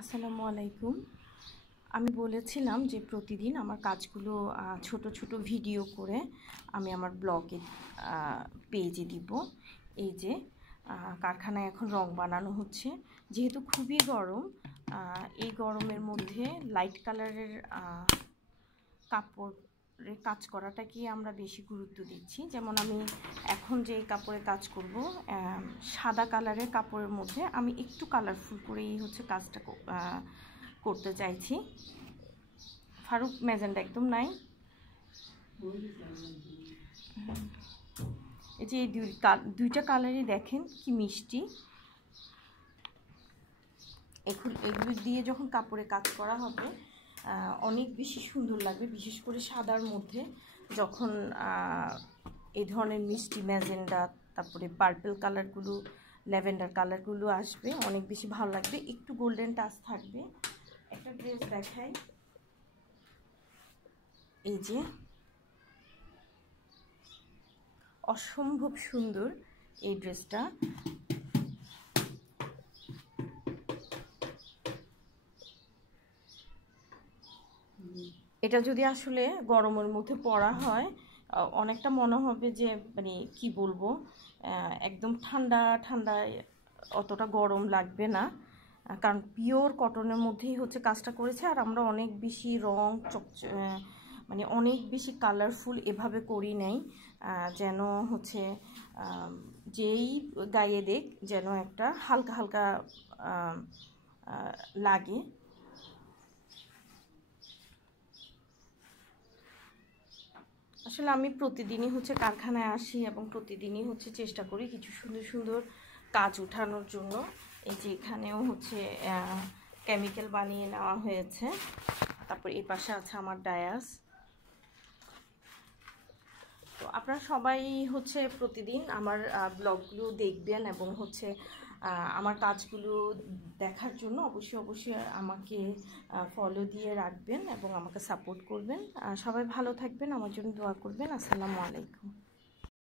আসসালামু আলাইকুম। আমি বলেছিলাম যে প্রতিদিন আমার কাজগুলো ছোট ছোট ভিডিও করে আমি আমার ব্লগে পেজে দিব। এই যে কারখানায় এখন রং বানানো হচ্ছে, যেহেতু খুবই গরম। এই গরমের মধ্যে লাইট কালারের কাপড়ে কাজ করাটাকে আমরা বেশি গুরুত্ব দিচ্ছি। যেমন আমি এখন যে কাপড়ে কাজ করব, সাদা কালারের কাপড়ের মধ্যে আমি একটু কালারফুল করেই হচ্ছে কাজটা করতে চাইছি। ফারুক ম্যাজেন্ডা একদম নাই। এই যে এই দুইটা কালারই দেখেন কি মিষ্টি। এগুলো দিয়ে যখন কাপড়ে কাজ করা হবে অনেক বেশি সুন্দর লাগবে, বিশেষ করে সাদার মধ্যে যখন এই ধরনের মিষ্টি ম্যাজেন্ডা, তারপরে পার্পল কালারগুলো, ল্যাভেন্ডার কালারগুলো আসবে, অনেক বেশি ভালো লাগবে। একটু গোল্ডেন টাচ থাকবে। একটা ড্রেস দেখাই, এই যে অসম্ভব সুন্দর এই ড্রেসটা। এটা যদি আসলে গরমের মধ্যে পরা হয় অনেকটা মনে হবে যে মানে কি বলবো, একদম ঠান্ডা ঠান্ডা, অতটা গরম লাগবে না, কারণ পিওর কটনের মধ্যেই হচ্ছে কাজটা করেছে। আর আমরা অনেক বেশি রং মানে অনেক বেশি কালারফুল এভাবে করি নাই, যেন হচ্ছে যেই গায়ে দেখ যেন একটা হালকা হালকা লাগে। আসলে আমি প্রতিদিনই হচ্ছে কারখানায় আসি এবং প্রতিদিনই হচ্ছে চেষ্টা করি কিছু সুন্দর সুন্দর কাজ উঠানোর জন্য। এই যে এখানেও হচ্ছে কেমিক্যাল বানিয়ে নেওয়া হয়েছে। তারপর এই পাশে আছে আমার ডায়াস। তো আপনারা সবাই হচ্ছে প্রতিদিন আমার ব্লগগুলো দেখবেন এবং হচ্ছে আমার কাজগুলো দেখার জন্য অবশ্যই আমাকে ফলো দিয়ে রাখবেন এবং আমাকে সাপোর্ট করবেন। সবাই ভালো থাকবেন, আমার জন্য দোয়া করবেন। আসসালামু আলাইকুম।